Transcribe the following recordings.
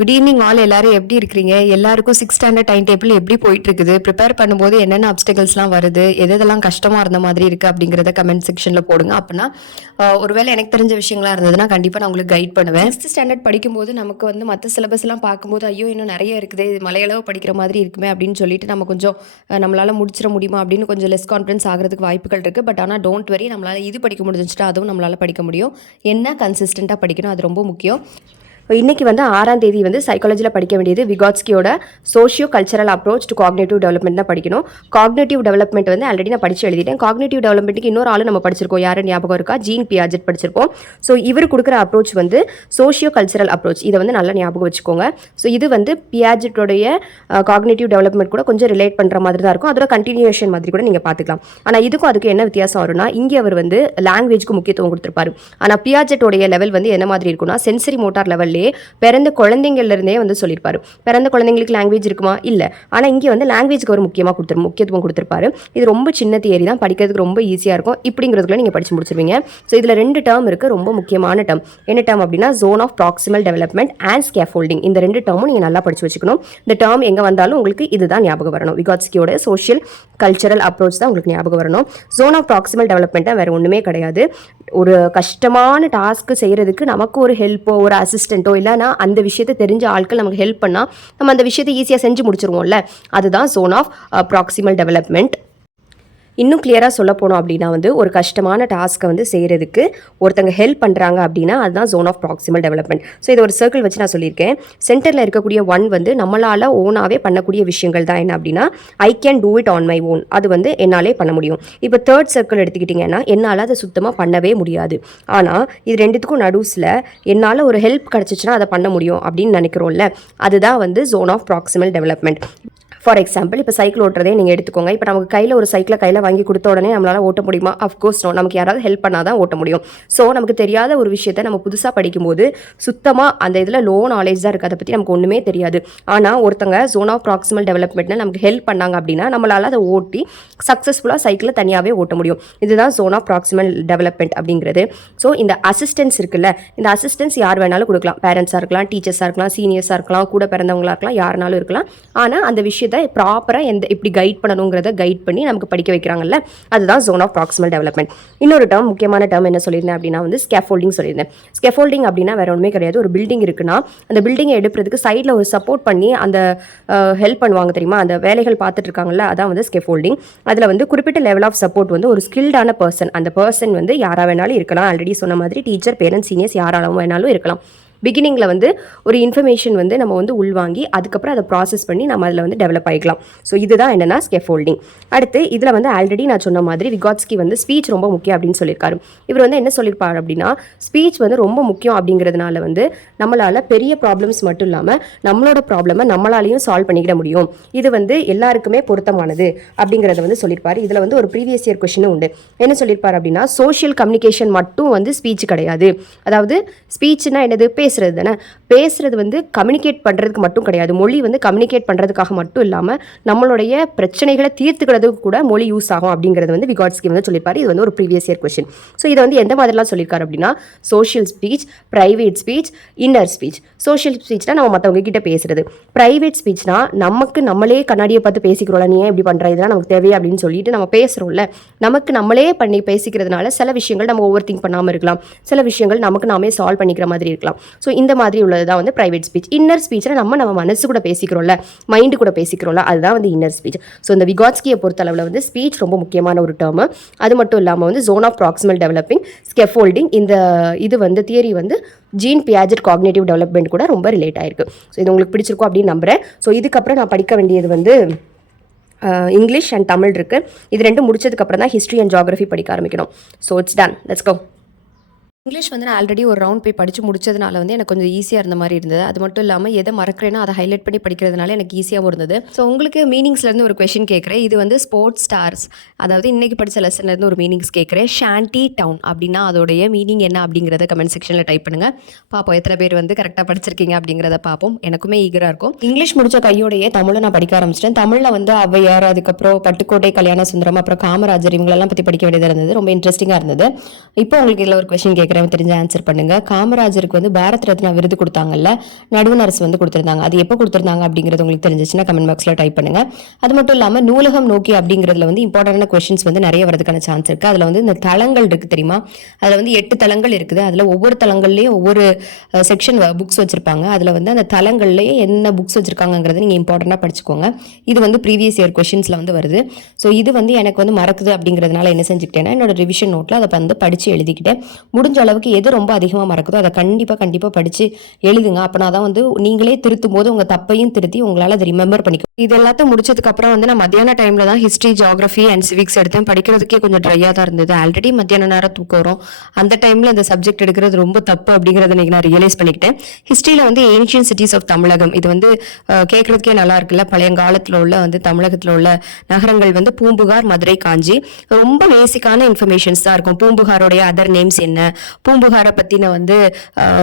Good evening all. எல்லாரும் எப்படி இருக்கிறீங்க? எல்லாருக்கும் 6th ஸ்டாண்டர்ட் டைம் டேபிள் எப்படி போயிட்டு இருக்குது? ப்ரிப்பேர் பண்ணும்போது என்னென்ன அப்டிகல்ஸ்லாம் வருது, எதெல்லாம் கஷ்டமா இருந்த மாதிரி இருக்கு அப்படிங்கிறத கமெண்ட் செக்ஷன்ல போடுங்க. அப்படின்னா ஒருவேளை எனக்கு தெரிஞ்ச விஷயங்களா இருந்ததுன்னா கண்டிப்பா நான் உங்களுக்கு கைட் பண்ணுவேன். 6th ஸ்டாண்டர்ட் படிக்கும்போது நமக்கு வந்து மற்ற சிலபஸ் எல்லாம் பார்க்கும்போது ஐயோ இன்னும் நிறைய இருக்குது, இது மலையளவு படிக்கிற மாதிரி இருக்குமே அப்படின்னு சொல்லிட்டு நம்ம கொஞ்சம் நம்மளால முடிச்சிட முடியுமா அப்படின்னு கொஞ்சம் லெஸ் கான்ஃபிடன்ஸ் ஆகிறதுக்கு வாய்ப்புகள் இருக்கு. பட் ஆனால் டோன்ட் வரி, நம்மளால இது படிக்க முடிஞ்சுட்டா அதுவும் நம்மளால படிக்க முடியும். என்ன கன்சிஸ்டண்டா படிக்கணும், அது ரொம்ப முக்கியம். இன்றைக்கி வந்து 6ஆம் தேதி வந்து சைக்காலஜியில் படிக்க வேண்டியது விகாட்ஸ்கியோட socio cultural approach to cognitive development தான் படிக்கணும். காக்னேட்டிவ் டெவலப்மெண்ட் வந்து ஆல்ரெடி நான் படித்து எழுதிட்டேன். காக்னேட்டிவ் டெவலப்மெண்ட்டுக்கு இன்னொரு ஆள் நம்ம படிச்சிருக்கோம், யாரும் ஞாபகம் இருக்கா? ஜீன் பியாஜெட் படிச்சிருப்போம். ஸோ இவர் கொடுக்குற அப்ரோச் வந்து சோஷியோ கல்ச்சரல் அப்ரோச். இதை வந்து நல்லா ஞாபகம் வச்சுக்கோங்க. ஸோ இது வந்து பியாஜெட்டோடைய காக்னேட்டிவ் டெவலப்மெண்ட் கூட கொஞ்சம் ரிலேட் பண்ணுற மாதிரி தான் இருக்கும். அதோட கண்டினியூஷன் மாதிரி கூட நீங்கள் பார்த்துக்கலாம். ஆனால் இதுக்கும் அதுக்கு என்ன வித்தியாசம் வரும்னா, இங்கே அவர் வந்து லாங்குவேஜ்க்கு முக்கியத்துவம் கொடுத்துருப்பாரு. ஆனால் பியாஜெட்டோடைய லெவல் வந்து என்ன மாதிரி இருக்குன்னா, சென்சரி மோட்டார் லெவல்லே பிறந்த குழந்தைங்கள்லேருந்தே வந்து சொல்லியிருப்பாரு. பிறந்த குழந்தைங்களுக்கு லாங்குவேஜ் இருக்குமா? இல்லை. ஆனால் இங்கே வந்து லாங்குவேஜ்க்கு ஒரு முக்கியத்துவம் கொடுத்துருப்பாரு. இது ரொம்ப சின்ன தியரி தான், படிக்கிறதுக்கு ரொம்ப ஈஸியாக இருக்கும். இப்படிங்கிறதுக்குள்ள நீங்கள் படித்து முடிச்சிருவீங்க. ஸோ இதில் 2 டேர்ம் இருக்குது, ரொம்ப முக்கியமான டேர்ம். என்ன டேர்ம் அப்படின்னா, zone of proximal development and scaffolding. இந்த 2 டேர்மும் நீங்கள் நல்லா படித்து வச்சுக்கணும். இந்த டேர்ம் எங்கே வந்தாலும் உங்களுக்கு இதுதான் ஞாபகம் வரணும். விகாட்ஸ்கியோட சோஷியல் கல்ச்சரல் அப்ரோச் தான் உங்களுக்கு ஞாபகம் வரணும். ஜோன் ஆஃப் ப்ராக்சிமல் டெவலப்மெண்ட்டாக வேறு ஒன்றுமே கிடையாது. ஒரு கஷ்டமான டாஸ்க்கு செய்கிறதுக்கு நமக்கு ஒரு ஹெல்ப்போ ஒரு அசிஸ்டண்ட்டோ இல்லைனா அந்த விஷயத்தை தெரிஞ்ச ஆட்கள் நமக்கு ஹெல்ப் பண்ணால் நம்ம அந்த விஷயத்தை ஈஸியாக செஞ்சு முடிச்சிருவோம்ல, அதுதான் ஜோன் ஆஃப் ப்ராக்சிமல் டெவலப்மெண்ட். இன்னும் கிளியராக சொல்ல போனோம் அப்படின்னா வந்து ஒரு கஷ்டமான டாஸ்க்கை வந்து செய்கிறதுக்கு ஒருத்தங்க ஹெல்ப் பண்ணுறாங்க அப்படின்னா அதுதான் zone of proximal development. So இது ஒரு சர்க்கிள் வச்சு நான் சொல்லியிருக்கேன். சென்டரில் இருக்கக்கூடிய 1 வந்து நம்மளால் ஓனாகவே பண்ணக்கூடிய விஷயங்கள் தான். என்ன அப்படின்னா, I can do it on my own. அது வந்து என்னாலே பண்ண முடியும். இப்போ 3rd சர்க்கிள் எடுத்துக்கிட்டிங்கன்னா, என்னால் அதை சுத்தமாக பண்ணவே முடியாது. ஆனால் இது 2த்துக்கும் நடுவில் என்னால் ஒரு ஹெல்ப் கிடச்சிச்சின்னா அதை பண்ண முடியும் அப்படின்னு நினைக்கிறோம்ல, அதுதான் வந்து zone of proximal development. For example, இப்போ சைக்கிள் ஓட்டுறதே நீங்கள் எடுத்துக்கோங்க. இப்போ நமக்கு கையில் ஒரு சைக்கிளை வாங்கி கொடுத்த உடனே நம்மளால் ஓட்ட முடியுமா? Of course no. நமக்கு யாராவது ஹெல்ப் பண்ணால் தான் ஓட்ட முடியும். ஸோ நமக்கு தெரியாத ஒரு விஷயத்தை நம்ம புதுசாக படிக்கும்போது சுத்தமாக அந்த இதில் லோ நாலேஜ் தான் இருக்குது, அதை பற்றி நமக்கு ஒன்றுமே தெரியாது. ஆனால் ஒருத்தங்க ஜோன் ஆஃப் ப்ராக்சிமல் டெவலப்மெண்ட்டில் நமக்கு ஹெல்ப் பண்ணாங்க அப்படின்னா நம்மளால் அதை ஓட்டி சக்ஸஸ்ஃபுல்லாக சைக்கிளை தனியாகவே ஓட்ட முடியும். இதுதான் ஜோன் ஆஃப் ப்ராக்சிமல் டெவலப்மெண்ட் அப்படிங்கிறது. ஸோ இந்த அசிஸ்டன்ஸ் இருக்குல்ல, இந்த அசிஸ்டன்ஸ் யார் வேணாலும் கொடுக்கலாம். பேரண்ட்ஸாக இருக்கலாம், டீச்சர்ஸாக இருக்கலாம், சீனியர்ஸாக இருக்கலாம், கூட பிறந்தவங்களாக இருக்கலாம், யாருனாலும் இருக்கலாம். ஆனால் அந்த விஷயத்தை ப்ராப்பராக எப்படி கைட் பண்ணணுங்கிறத கைட் பண்ணி நமக்கு படிக்க வைக்கிறாங்கல்ல, அதுதான் ஜோன் ஆஃப் ப்ராக்சிமல் டெவலப்மெண்ட். இன்னொரு டேர்ம், முக்கியமான டேர்ம் என்ன சொல்லியிருந்தேன் அப்படின்னா வந்து ஸ்கேஃபோல்டிங் சொல்லியிருந்தேன். ஸ்கேஃபோல்டிங் அப்படின்னா வேற ஒன்றுமே கிடையாது. ஒரு பில்டிங் இருக்குன்னா அந்த பில்டிங்கை எடுக்கிறதுக்கு சைடில் ஒரு சப்போர்ட் பண்ணி அந்த ஹெல்ப் பண்ணுவாங்க தெரியுமா, அந்த வேலைகள் பார்த்துட்டு இருக்காங்கல்ல, அதான் வந்து ஸ்கேஃபோல்டிங். அதில் வந்து குறிப்பிட்ட லெவல் ஆஃப் சப்போர்ட் வந்து ஒரு ஸ்கில்டான பர்சன், அந்த பர்சன் வந்து யாராக வேணாலும் இருக்கலாம். ஆல்ரெடி சொன்ன மாதிரி டீச்சர், பேரண்ட்ஸ், சீனியர்ஸ் யாராலும் வேணாலும் இருக்கலாம். பிகினிங்கில் வந்து ஒரு இன்ஃபர்மேஷன் வந்து நம்ம வந்து உள்வாங்கி அதுக்கப்புறம் அதை ப்ராசஸ் பண்ணி நம்ம அதில் வந்து டெவலப் ஆகிக்கலாம். ஸோ இதுதான் என்னென்னா ஸ்கேஃபோல்டிங். அடுத்து இதில் வந்து ஆல்ரெடி நான் சொன்ன மாதிரி விகாட்ஸ்கி வந்து ஸ்பீச் ரொம்ப முக்கியம் அப்படின்னு சொல்லியிருக்காரு. இவர் வந்து என்ன சொல்லியிருப்பார் அப்படின்னா, ஸ்பீச் வந்து ரொம்ப முக்கியம் அப்படிங்கிறதுனால வந்து நம்மளால் பெரிய ப்ராப்ளம்ஸ் மட்டும் இல்லாமல் நம்மளோட ப்ராப்ளமை நம்மளாலையும் சால்வ் பண்ணிக்கிட முடியும். இது வந்து எல்லாருக்குமே பொருத்தமானது அப்படிங்கிறத வந்து சொல்லியிருப்பார். இதில் வந்து ஒரு ப்ரீவியஸ் இயர் கொஸ்டினும் உண்டு. என்ன சொல்லியிருப்பார் அப்படின்னா, சோஷியல் கம்யூனிகேஷன் மட்டும் வந்து ஸ்பீச் கிடையாது. அதாவது ஸ்பீச்னா என்னது? பேசுறது தானே. பேசுறது வந்து கம்யூனிகேட் பண்ணுறதுக்கு மட்டும் கிடையாது. மொழி வந்து கம்யூனிகேட் பண்ணுறதுக்காக மட்டும் இல்லாமல் நம்மளுடைய பிரச்சனைகளை தீர்த்துக்கிறதுக்கு கூட மொழி யூஸ் ஆகும் அப்படிங்கிறது வந்து விகாட்ஸ்கி வந்து சொல்லியிருப்பாரு. இது வந்து ஒரு ப்ரீவியஸ் இயர் கொஸ்டின். ஸோ இதை வந்து எந்த மாதிரிலாம் சொல்லியிருக்காரு அப்படின்னா, social speech, private speech, inner speech. Social ஸ்பீச்னா நம்ம மற்றவங்க கிட்ட பேசுறது. ப்ரைவேட் ஸ்பீச்னா நமக்கு நம்மளே கண்ணாடியை பார்த்து பேசிக்கிறோம்ல, நீ ஏன் இப்படி பண்ணுற, இதெல்லாம் நமக்கு தேவையா அப்படின்னு சொல்லிட்டு நம்ம பேசுகிறோம்ல, நமக்கு நம்மளே பண்ணி பேசிக்கிறதுனால சில விஷயங்கள் நம்ம ஓவர் திங்க் பண்ணாமல் இருக்கலாம், சில விஷயங்கள் நமக்கு நாமே சால்வ் பண்ணிக்கிற மாதிரி இருக்கலாம். ஸோ இந்த மாதிரி உள்ளது தான் வந்து ப்ரைவேட் ஸ்பீச். இன்னர் ஸ்பீச்சில் நம்ம மனசு கூட பேசிக்கிறோம்ல, மைண்டு கூட பேசிக்கிறோம்ல, அதுதான் வந்து இன்னர் ஸ்பீச். ஸோ இந்த விகாட்ஸ்கியை பொறுத்தளவில் வந்து ஸ்பீச் ரொம்ப முக்கியமான ஒரு டேர்மு. அது மட்டும் இல்லாமல் வந்து zone of proximal developing, scaffolding, இந்த இது வந்து தியரி வந்து ஜீன் பியாஜெட் காக்னேட்டிவ் டெவலப்மெண்ட் கூட ரொம்ப ரிலேட் ஆயிருக்கு. ஸோ இது உங்களுக்கு பிடிச்சிருக்கும் அப்படின்னு நம்புகிறேன். ஸோ இதுக்கப்புறம் நான் படிக்க வேண்டியது வந்து இங்கிலீஷ் அண்ட் தமிழ் இருக்குது. இது 2 முடிச்சதுக்கப்புறம் தான் ஹிஸ்ட்ரி அண்ட் ஜியாகிரஃபி படிக்க ஆரம்பிக்கணும். So it's done, let's go. English வந்து நான் ஆல்ரெடி ஒரு ரவுண்ட் போய் படித்து முடிச்சதுனால வந்து எனக்கு கொஞ்சம் ஈஸியாக இருந்த மாதிரி இருந்தது. அது மட்டும் இல்லாமல் எதை மறக்கிறேன்னா அதை ஹைலைட் பண்ணி படிக்கிறதுனால எனக்கு ஈஸியாகவும் இருந்தது. ஸோ உங்களுக்கு மீனிங்ஸ்லேருந்து ஒரு கொஷின் கேட்குறேன். இது வந்து ஸ்போர்ட்ஸ் ஸ்டார்ஸ், அதாவது இன்றைக்கி படித்த லெசன்லேருந்து ஒரு மீனிங்ஸ் கேட்குறேன். ஷாண்டி டவுன் அப்படின்னா அதோடைய மீனிங் என்ன அப்படிங்கிறத கமெண்ட் செக்ஷனில் டைப் பண்ணுங்கள். பார்ப்போம் எத்தனை பேர் வந்து கரெக்டாக படிச்சிருக்கீங்க அப்படிங்கிறத பார்ப்போம். எனக்குமே ஈகராக இருக்கும். இங்கிலீஷ் முடித்த கையோடையே தமிழை நான் படிக்க ஆரம்பிச்சிட்டேன். தமிழில் வந்து ஔவையார், அதுக்கப்புறம் பட்டுக்கோட்டை கல்யாண சுந்தரம், அப்புறம் காமராஜர், இவங்களெல்லாம் பற்றி படிக்க வேண்டியதாக இருந்தது. ரொம்ப இன்ட்ரெஸ்டிங்காக இருந்தது. இப்போ உங்களுக்கு இதில் ஒரு கொஷின் கேட்குறேன். கேட்குறேன் தெரிஞ்ச ஆன்சர் பண்ணுங்க. காமராஜருக்கு வந்து பாரத் ரத்னா விருது கொடுத்தாங்கல்ல, நடுவண் அரசு வந்து கொடுத்துருந்தாங்க. அது எப்போ கொடுத்துருந்தாங்க அப்படிங்கிறது உங்களுக்கு தெரிஞ்சிச்சுன்னா கமெண்ட் பாக்ஸில் டைப் பண்ணுங்க. அது மட்டும் இல்லாமல் நூலகம் நோக்கி அப்படிங்கிறதுல வந்து இம்பார்ட்டன்டான கொஸ்டின்ஸ் வந்து நிறைய வரதுக்கான சான்ஸ் இருக்கு. அதில் வந்து இந்த தளங்கள் இருக்கு தெரியுமா, அதில் வந்து 8 தளங்கள் இருக்குது. அதில் ஒவ்வொரு தளங்கள்லேயும் ஒவ்வொரு செக்ஷன் புக்ஸ் வச்சிருப்பாங்க. அதில் வந்து அந்த தளங்கள்லேயே என்ன புக்ஸ் வச்சிருக்காங்கிறத நீங்கள் இம்பார்ட்டண்டாக படிச்சுக்கோங்க. இது வந்து ப்ரீவியஸ் இயர் கொஸ்டின்ஸில் வந்து வருது. ஸோ இது வந்து எனக்கு வந்து மறக்குது அப்படிங்கிறதுனால என்ன செஞ்சுக்கிட்டேன்னா என்னோட ரிவிஷன் நோட்டில் அதை வந்து படித்து எழுதிக்கிட்டேன். முடிஞ்ச அளவுக்கு எது ரொம்ப அதிகமாக மறக்குதோ அதை கண்டிப்பாக படித்து எழுதுங்க. அப்படின்னா தான் வந்து நீங்களே திருத்தும் போது உங்கள் தப்பையும் திருத்தி உங்களால் அதை ரிமெம்பர் பண்ணிக்கும். இது எல்லாத்தையும் முடிச்சதுக்கு அப்புறம் வந்து நான் மத்தியான டைமில் தான் ஹிஸ்ட்ரி, ஜியாகிரஃபி அண்ட் சிவிக்ஸ் எடுத்தேன். படிக்கிறதுக்கே கொஞ்சம் ட்ரையாக தான் இருந்தது. ஆல்ரெடி மத்தியான நேரம் தூக்கம் வரும். அந்த டைமில் இந்த சப்ஜெக்ட் எடுக்கிறது ரொம்ப தப்பு அப்படிங்கிறத நான் ரியலைஸ் பண்ணிக்கிட்டேன். ஹிஸ்ட்ரியில் வந்து ஏன்ஷியன் சிட்டிஸ் ஆஃப் தமிழகம், இது வந்து கேட்கறதுக்கே நல்லா இருக்குல்ல. பழையங்காலத்தில் உள்ள வந்து தமிழகத்தில் உள்ள நகரங்கள் வந்து பூம்புகார், மதுரை, காஞ்சி. ரொம்ப பேசிக்கான இன்ஃபர்மேஷன்ஸ் தான் இருக்கும். பூம்புகாரோடைய அதர் நேம்ஸ் என்ன, பூம்புகாரை பற்றின வந்து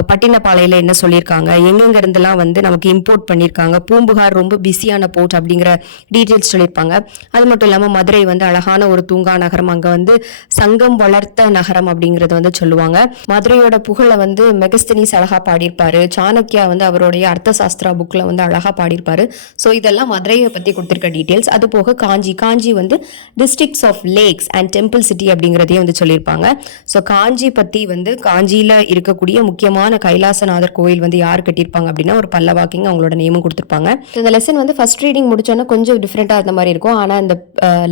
பட்டினப்பாளையில் என்ன சொல்லியிருக்காங்க, எங்கெங்க இருந்தெல்லாம் வந்து நமக்கு இம்போர்ட் பண்ணியிருக்காங்க, பூம்புகார் ரொம்ப பிஸியான போர்ட் அப்படிங்கிற டீட்டெயில்ஸ் சொல்லியிருப்பாங்க. அது மட்டும் இல்லாமல் மதுரை வந்து அழகான ஒரு தூங்கா நகரம், அங்கே வந்து சங்கம் வளர்த்த நகரம் அப்படிங்கிறது வந்து சொல்லுவாங்க. மதுரையோட புகழை வந்து மெகஸ்தனிஸ் அழகா பாடியிருப்பாரு. சாணக்கியா வந்து அவருடைய அர்த்த சாஸ்திரா புக்ல வந்து அழகா பாடியிருப்பாரு. ஸோ இதெல்லாம் மதுரையை பற்றி கொடுத்துருக்க டீட்டெயில்ஸ். அது போக காஞ்சி வந்து districts of lakes and temple city அப்படிங்கிறதையும் வந்து சொல்லியிருப்பாங்க. ஸோ காஞ்சி பற்றி வந்து காஞ்சியில் இருக்கக்கூடிய முக்கியமான கைலாசநாதர் கோயில் வந்து யார் கட்டியிருப்பாங்க அப்படின்னா ஒரு பல்லவாக்கிங், அவங்களோட நேமும் கொடுத்துருப்பாங்க. இந்த லெசன் வந்து ஃபர்ஸ்ட் ரீடிங் முடிச்சோன்னா கொஞ்சம் டிஃப்ரெண்ட்டாக இருந்த மாதிரி இருக்கும். ஆனால் இந்த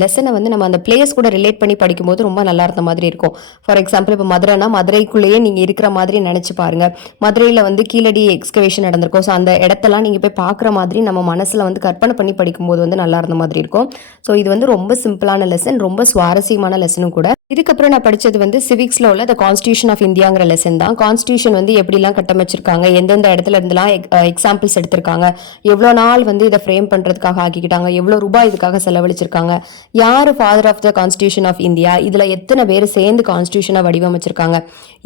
லெசனை வந்து நம்ம அந்த பிளேஸ் கூட ரிலேட் பண்ணி படிக்கும்போது ரொம்ப நல்லா இருந்த மாதிரி இருக்கும். ஃபார் எக்ஸாம்பிள் இப்போ மதுரைனா மதுரைக்குள்ளேயே நீங்கள் இருக்கிற மாதிரி நினச்சி பாருங்க. மதுரையில் வந்து கீழடி எக்ஸ்கவேஷன் நடந்திருக்கும். ஸோ அந்த இடத்தெல்லாம் நீங்கள் போய் பார்க்குற மாதிரி நம்ம மனசில் வந்து கற்பனை பண்ணி படிக்கும்போது வந்து நல்லா இருந்த மாதிரி இருக்கும். ஸோ இது வந்து ரொம்ப சிம்பிளான லெசன், ரொம்ப சுவாரஸ்யமான லெசனும் கூட. இதுக்கப்புறம் நான் படித்தது வந்து சிவிக்ஸில் உள்ள த கான்ஸ்டியூஷன் ஆஃப் இந்தியாங்கிற லெசன் தான். கான்ஸ்டியூஷன் வந்து எப்படிலாம் கட்டமைச்சிருக்காங்க, எந்தெந்த இடத்துல இருந்துலாம் எக்ஸாம்பிள்ஸ் எடுத்திருக்காங்க, எவ்வளோ நாள் வந்து இதை ஃப்ரேம் பண்ணுறதுக்காக ஆக்கிக்கிட்டாங்க, எவ்வளோ ரூபாய் இதுக்காக செலவழிச்சிருக்காங்க, யார் father of the constitution of India, இதில் எத்தனை பேர் சேர்ந்து கான்ஸ்டியூஷனை வடிவமைச்சிருக்காங்க,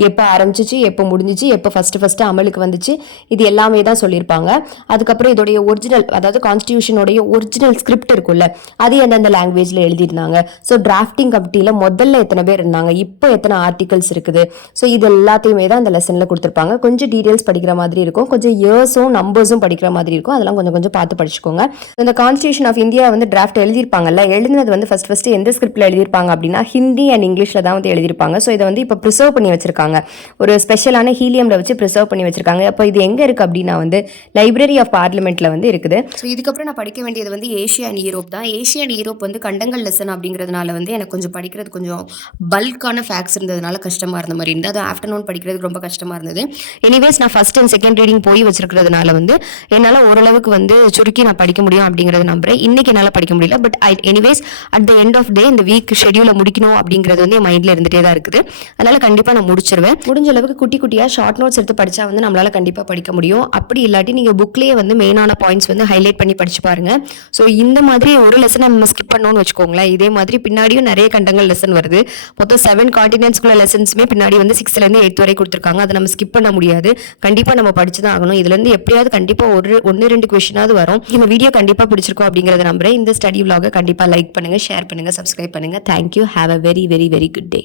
எப்போ ஆரம்பிச்சிச்சு, எப்போ முடிஞ்சிச்சு, எப்போ ஃபஸ்ட்டு அமலுக்கு வந்துச்சு, இது எல்லாமே தான் சொல்லியிருப்பாங்க. அதுக்கப்புறம் இதோடைய ஒரிஜினல், அதாவது கான்ஸ்டியூஷனோடைய ஒரிஜினல் ஸ்கிரிப்ட் இருக்குல்ல, அது எந்தெந்த லாங்குவேஜில் எழுதியிருந்தாங்க, ஸோ டிராஃப்டிங் கமிட்டியில் முதல்ல எத்தனை பேர் இருந்தாங்க, இப்போ எத்தனை ஆர்டிகல்ஸ் இருக்குது, ஸோ இது எல்லாத்தையுமே தான் இந்த லெசனில் கொடுத்துருப்பாங்க. கொஞ்சம் டீடைல்ஸ் படிக்கிற மாதிரி இருக்கும், கொஞ்சம் இயர்ஸும் நம்பர்ஸும் படிக்கிற மாதிரி இருக்கும். அதெல்லாம் கொஞ்சம் பார்த்து படிச்சுக்கோங்க. இந்த கான்ஸ்டியூஷன் ஆஃப் இந்தியா வந்து டிராஃப்ட் எழுதியிருப்பாங்கல்ல, எழுதினது வந்து ஃபர்ஸ்ட் எந்த ஸ்கிரிப்டில் எழுதியிருப்பாங்க அப்படின்னா ஹிந்தி அண்ட் இங்கிலீஷில் தான் வந்து எழுதியிருப்பாங்க. ஸோ இதை வந்து இப்போ ப்ரிசர்வ் பண்ணி வச்சிருக்காங்க, ஒரு ஸ்பெஷலான ஹீலியமில் வச்சு ப்ரிசர்வ் பண்ணி வச்சிருக்காங்க. அப்போ இது எங்கே இருக்குது அப்படின்னா வந்து லைப்ரரி ஆஃப் பார்லிமெண்ட்டில் வந்து இருக்குது. ஸோ இதுக்கப்புறம் நான் படிக்க வேண்டியது வந்து ஏஷியா அண்ட் யூரோப் தான். ஏஷியா அண்ட் யூரோப் வந்து கண்டங்கள் லெசன் அப்படிங்கிறதுனால வந்து எனக்கு கொஞ்சம் படிக்கிறது கொஞ்சம் பல்கான ஃபேக்ட்ஸ் இருந்ததுனால கஷ்டமாக இருந்த மாதிரி இருந்தது. அது ஆஃப்டர்நூன் படிக்கிறதுக்கு ரொம்ப கஷ்டமாக இருந்தது. எனிவேஸ் நான் ஃபர்ஸ்ட் அண்ட் செகண்ட் ரீடிங் போய் வச்சிருக்கிறதுனால வந்து என்னால் ஓரளவுக்கு வந்து சுருக்கி நான் படிக்க முடியும் அப்படிங்கிறத நம்புறேன். இன்னைக்கு என்னால் படிக்க முடியல, but anyways at the end of day இந்த வீக் ஷெடியூலை முடிக்கணும் அப்படிங்கிறது வந்து என் மைண்டில் இருந்துகிட்டே தான் இருக்குது. அதனால கண்டிப்பாக நான் முடிச்சிருவேன். முடிஞ்ச அளவுக்கு குட்டியாக ஷார்ட் நோட்ஸ் எடுத்து படித்தா வந்து நம்மளால் கண்டிப்பாக படிக்க முடியும். அப்படி இல்லாட்டி நீங்கள் புக்லேயே வந்து மெயினான பாயிண்ட்ஸ் வந்து ஹைலைட் பண்ணி படிச்சு பாருங்க. ஸோ இந்த மாதிரி ஒரு லெசனை நம்ம ஸ்கிப் பண்ணோம்னு வச்சுக்கோங்களேன், இதே மாதிரி பின்னாடியும் நிறைய கண்டங்கள் லெசன் வருது. மொத்தம் 7 கான்டினென்ட்ஸ்குள்ள லெசன்ஸுமே பின்னாடி வந்து 6லேருந்து 8 வரை கொடுத்துருக்காங்க. அதை நம்ம ஸ்கிப் பண்ண முடியாது, கண்டிப்பாக நம்ம படிச்சு தான் ஆகணும். இதுலேருந்து எப்படியாவது கண்டிப்பாக 1-2 கொஸ்டினாவது வரும். இந்த வீடியோ கண்டிப்பாக பிடிச்சிருக்கோம் அப்படிங்கிறத நம்புறேன். இந்த ஸ்டடி vlog கண்டிப்பாக லைக் பண்ணுங்கள், ஷேர் பண்ணுங்கள், சப்ஸ்கிரைப் பண்ணுங்கள். Thank you. Have a very very very good day.